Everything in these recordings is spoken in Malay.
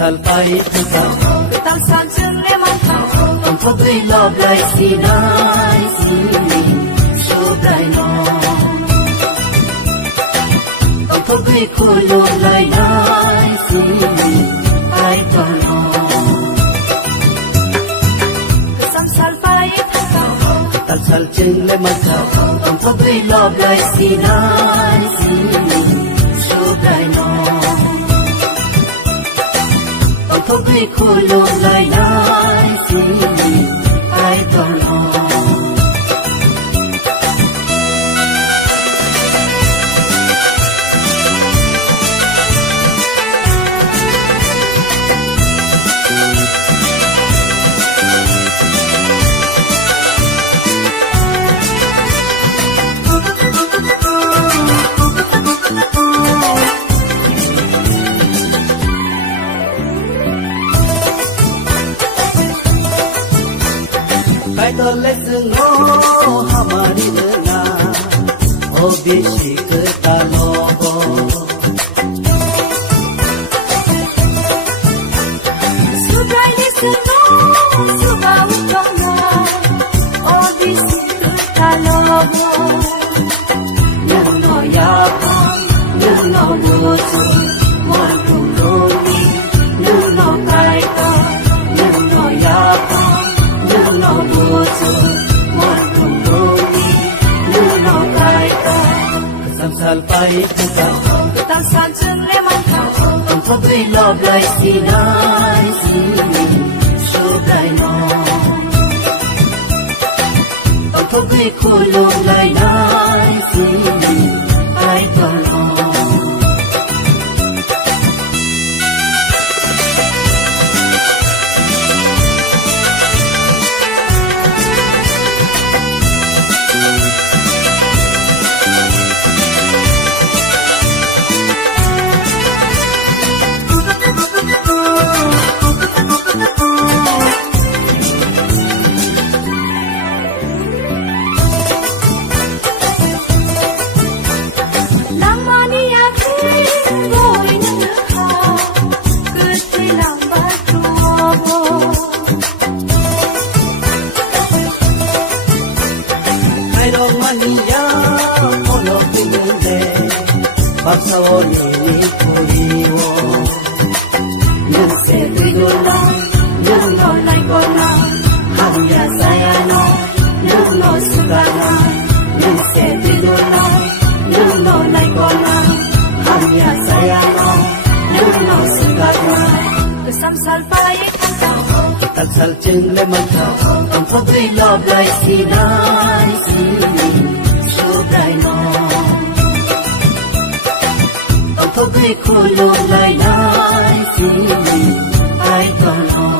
salpai puta tal san chân le man ta on thotri love lai sinai sini so dai no on thotri kholo lai nai sini ai to no sam sal pai ta tal sal chen le man ta on thotri love lai sinai sini so dai no không biết khôi lô lại nói gì ai còn lo Lesno hamari na o bishik talogo subay lesno subay utona o bishik talogo no ya no mucho mon kumi no kai ka no ya no mucho salpai puta tal san chân le man ta on thotri love lai sinai sini so dai no on thotri kholo lai nai sini ai to no Pasao ni kuiwo Nung se tuigola Nung no naikona Hanya sayano Nung no sugana Nung se tuigola Nung no naikona Hanya sayano Nung no sugana sam sal pai ta Tal sal chen le manta Ang thotri love lai sinai sini so dai no không biết khôi lô lại nói gì ai còn lo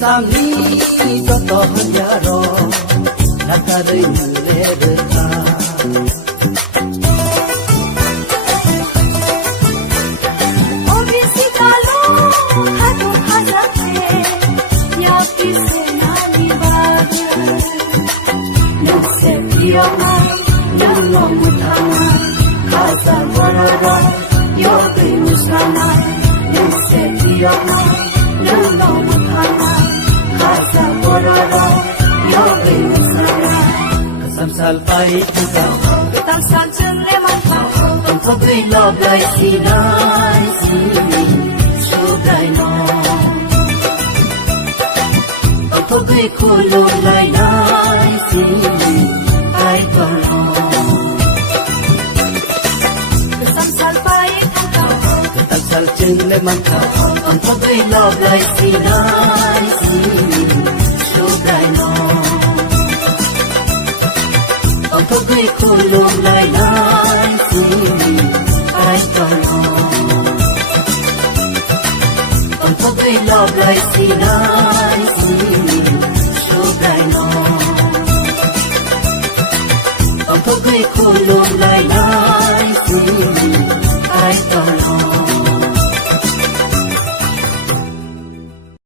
Sami toto hanyaro nakadai muledka obisikalo hatu hazate ya pisena dibaga nuse piyama nuno mutana hasa warara yogi musana nuse piyama nuno mutana hasa warara yogi musana kasam salpai puta tal san chân le man ta on thotri love lai sinai sini so dai no on thotri kholo lai nai sini ai to no sam sal pai ta tal sal chen le man ta on thotri love lai sinai sini so dai no on thotri kholo lai nai sini ai to no on thotri love lai sinai sini so dai no थोकै खोलोलाई